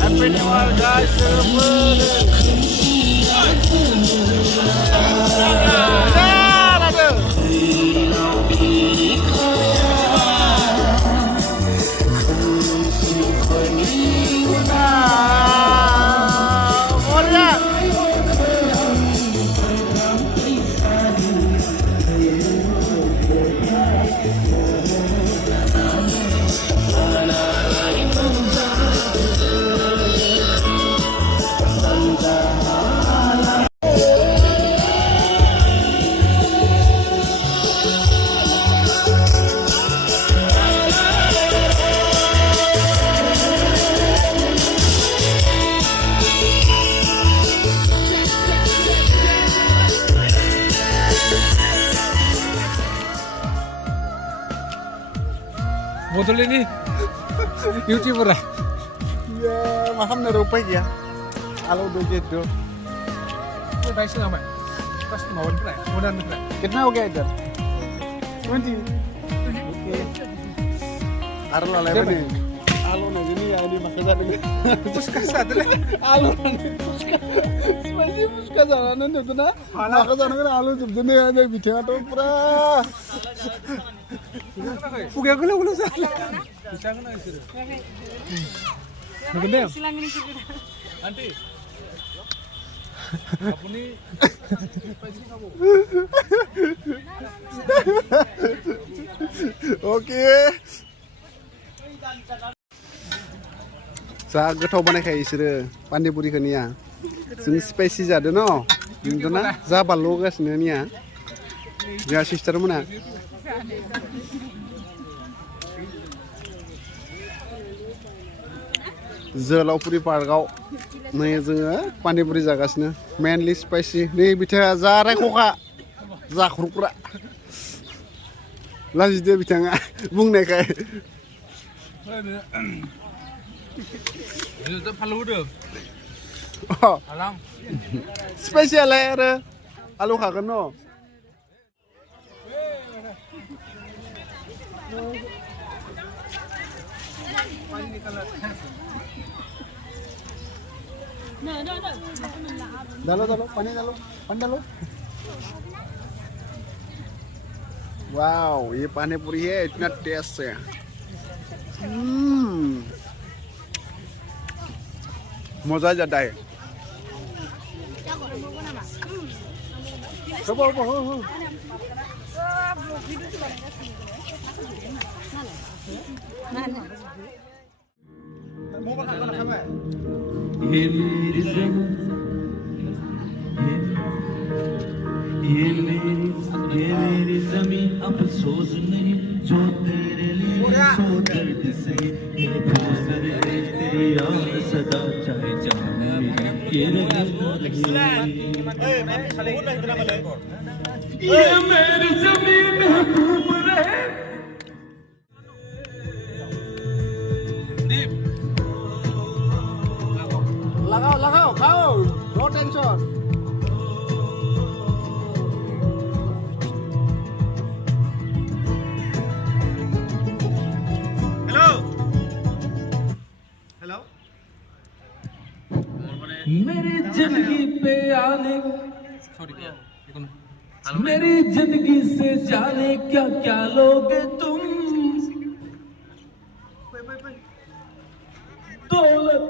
Happy New Year guys, celebrate. Botol ini YouTuber lah. Ya, maham na rupai ya. Alo do jedo. Ini baik sih nggak, pas mau pernah, modern pernah. Kitna ho gaya idhar? 20. Oke. Aro la le bani. Alo no gini ya ini makasa ini. Puska satu lah. Alo ni puska. Spicy puska jana na to na. Makasa na alo jab dene ya ne bithe to pura. Puga ko lang sa. Bisa ka na isir. Maganda yan. Auntie. Apuni spicy kamu. Oke. जा गोथाव बानायखायो बिसोरो पानिपुरिखौ निया जों spicy जादों न' नंगौना जा बानलु होगासिनो निया जोंहा सिस्टार मोना जोहोलावफुरि पार्कआव नै जोङो पानिपुरि जागासिनो मेनलि स्पाइसि नै बिथाङा जा रायख'खा जाख्रुबग्रा लाजिदो बिथाङा बुंनायखाय Ini tuh palu deh. Oh, Alang. spesial ya, alu kagen no. Dalo, pani dalo. Wow, ये पानी पूरी है इतना टेस्ट है मजा आ जाता है ये मेरी ज़मीं अफसोस नहीं जो तेरे लिए सो दर्द से ये दूसरे तेरी याद सदा चाहे जहाँ ये मेरी ज़मीं महबूब रहे लगाओ खाओ नो टेंशन मेरी जिंदगी पे आने मेरी जिंदगी से जाने क्या क्या लोगे तुम दौलत